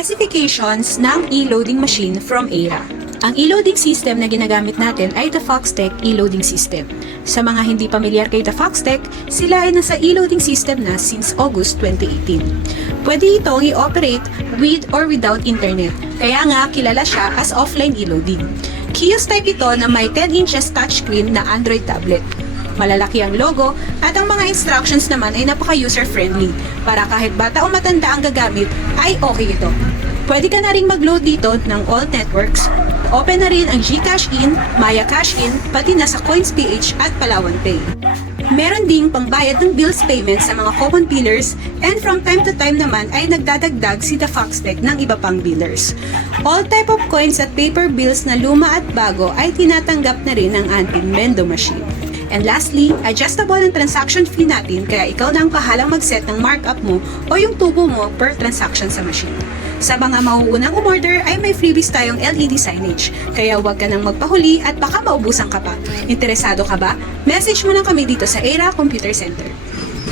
Specifications ng e-loading machine from Aira. Ang e-loading system na ginagamit natin ay the Foxtecc e-loading system. Sa mga hindi pamilyar kay the Foxtecc, sila ay nasa e-loading system na since August 2018. Pwede itong i-operate with or without internet, kaya nga kilala siya as offline e-loading. Kiosk type ito na may 10 inches touchscreen na Android tablet. Malalaki ang logo at ang mga instructions naman ay napaka-user-friendly para kahit bata o matanda ang gagamit ay okay ito. Pwede ka na rin mag-load dito ng all networks. Open na rin ang GCash In, Maya Cash In, pati na sa CoinsPH at Palawan Pay. Meron ding pangbayad ng bills payment sa mga common billers and from time to time naman ay nagdadagdag si the Foxtecc ng iba pang billers. All type of coins at paper bills na luma at bago ay tinatanggap na rin ng ating Mendo machine. And lastly, adjustable ang transaction fee natin kaya ikaw na ang kahalang mag-set ng markup mo o yung tubo mo per transaction sa machine. Sa mga mauunang umorder ay may freebies tayong LED signage, kaya huwag ka nang magpahuli at baka maubusan ka pa. Interesado ka ba? Message mo lang kami dito sa Aira Computer Center.